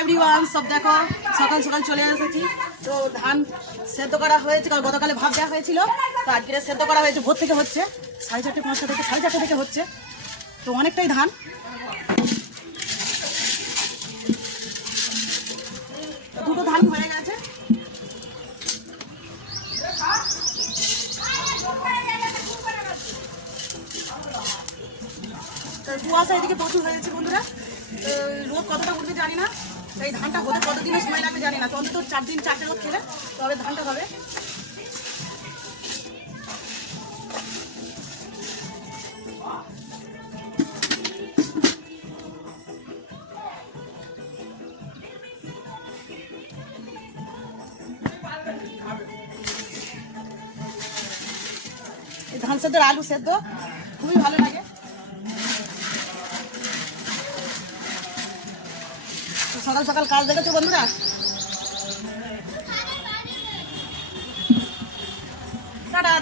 Everyone, সব দেখো সকাল সকাল চলে এসেছি। তো ধান সেদ্ধ করা হয়েছে, কারণ গতকালে ভাব দেওয়া হয়েছিল, তো আজকে সেদ্ধ করা হয়েছে। ভোর থেকে হচ্ছে 4:30 5টা থেকে 4:30 থেকে হচ্ছে, তো অনেকটাই ধান। দুটো ধান হয়ে গেছে। কুয়াশা এদিকে প্রচুর হয়েছে বন্ধুরা। তো রোদ কতটা উঠবে জানি না, এই ধানটা হতে কতদিনের সময় লাগবে জানি না। তো অন্তত 4 দিন 4টে রোদ খেলে তবে ধানটা হবে। এই ধান সেদ্ধ আলু সেদ্ধ খুবই ভালো লাগে। সকাল সকাল কাজ দেখেছো বন্ধুরা। টাটা।